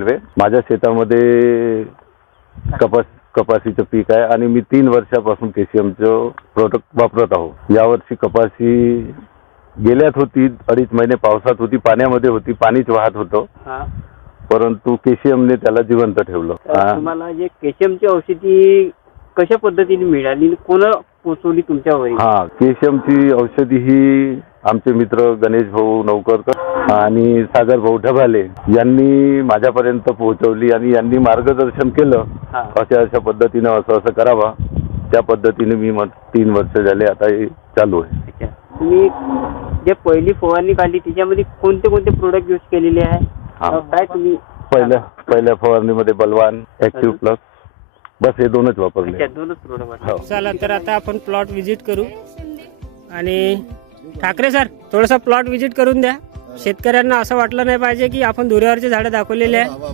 माझ्या शेतामध्ये कपाशीचं पीक आहे आणि मी 3 वर्षापासून केसीएमचं प्रोडक्ट वापरत आहो. यावर्षी कपाशी गेल्यात होती, 2.5 महिने पावसात होती, पाण्यामध्ये होती, पाणीच वाहत होतं, परंतु केसीएमने त्याला जिवंत ठेवलं. तुम्हाला जे केसीएमची औषधी कशा पद्धतीने मिळाली, कोण पोचवली तुमच्यावर? केसीएमची औषधी ही आमचे मित्र गणेश भाऊ नवकरकर आणि सागर भाऊ ढबाले यांनी माझ्यापर्यंत पोहोचवली आणि यांनी मार्गदर्शन केलं. अशा पद्धतीने असं करावा, त्या पद्धतीने मी 3 वर्ष झाले आता हे चालू आहे. तुम्ही जे पहिली फवारणी काढली त्याच्यामध्ये कोणते कोणते प्रोडक्ट यूज केलेले आहे? काय तुम्ही पहिल्या फवारणीमध्ये बलवान, ऍक्टिव्ह प्लस, बस हे 2च वापरले. 2च प्रोडक्ट. चला तर आता आपण प्लॉट व्हिजिट करू. आणि ठाकरे सर, थोडासा प्लॉट व्हिजिट करून द्या. शेतकऱ्यांना असं वाटलं नाही पाहिजे की आपण धुऱ्यावरचे झाडं दाखवलेले आहे.